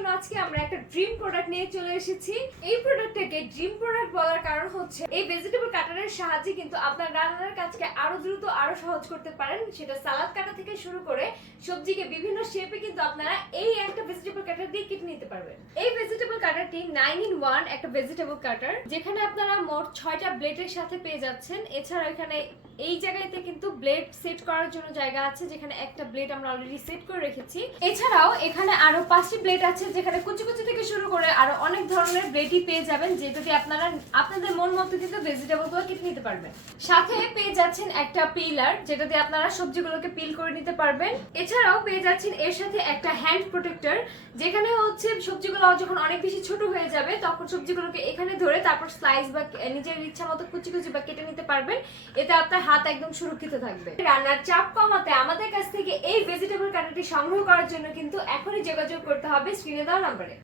জন্য আজকে আমরা একটা ড্রিম প্রোডাক্ট নিয়ে চলে এসেছি। এই প্রোডাক্টটাকে ড্রিম প্রোডাক্ট বলার কারণ হচ্ছে এই ভেজিটেবল কাটারের সাহায্যে কিন্তু আপনার রান্নার কাজকে আরো দ্রুত আরো সহজ করতে পারেন। সেটা সালাদ কাটা থেকে শুরু করে সবজিকে বিভিন্ন শেপে কিন্তু আপনারা এই একটা ভেজিটেবল কাটার দিয়ে কেটে নিতে পারবেন। এই ভেজিটেবল কাটারটি 9-in-1 একটা ভেজিটেবল কাটার, যেখানে আপনারা মোট 6টা ব্লেডের সাথে পেয়ে যাচ্ছেন। এছাড়া এখানে এই জায়গাতে কিন্তু ব্লেড সেট করার জন্য জায়গা আছে, যেখানে একটা ব্লেড আমরা অলরেডি সেট করে রেখেছি। এছাড়াও এখানে আরো 5টি ব্লেড আছে, যেখানে কুচি কুচি থেকে শুরু করে আরো অনেক ধরনের ব্লেডই পেয়ে যাবেন, যেটা দিয়ে আপনারা আপনাদের মন মতো কিন্তু ভেজিটেবলগুলো কেটে নিতে পারবেন। সাথে পেয়ে যাচ্ছেন একটা পিলার, যেটা দিয়ে আপনারা সবজিগুলোকে পিল করে নিতে পারবেন। এছাড়াও পেয়ে যাচ্ছেন এর সাথে একটা হ্যান্ড প্রোটেক্টর, যেখানে হচ্ছে সবজিগুলো যখন অনেক বেশি ছোট হয়ে যাবে তখন সবজিগুলোকে এখানে ধরে তারপর স্লাইস বা নিজের ইচ্ছা মতো কুচি কুচি বা কেটে নিতে পারবেন। এতে আপনার হাত একদম সুরক্ষিত থাকবে। রান্নার চাপ কমাতে আমাদের কাছ থেকে এই ভেজিটেবল কাটারটি সংগ্রহ করার জন্য কিন্তু এখনই যোগাযোগ করতে হবে স্ক্রিনে দেওয়া নম্বরে।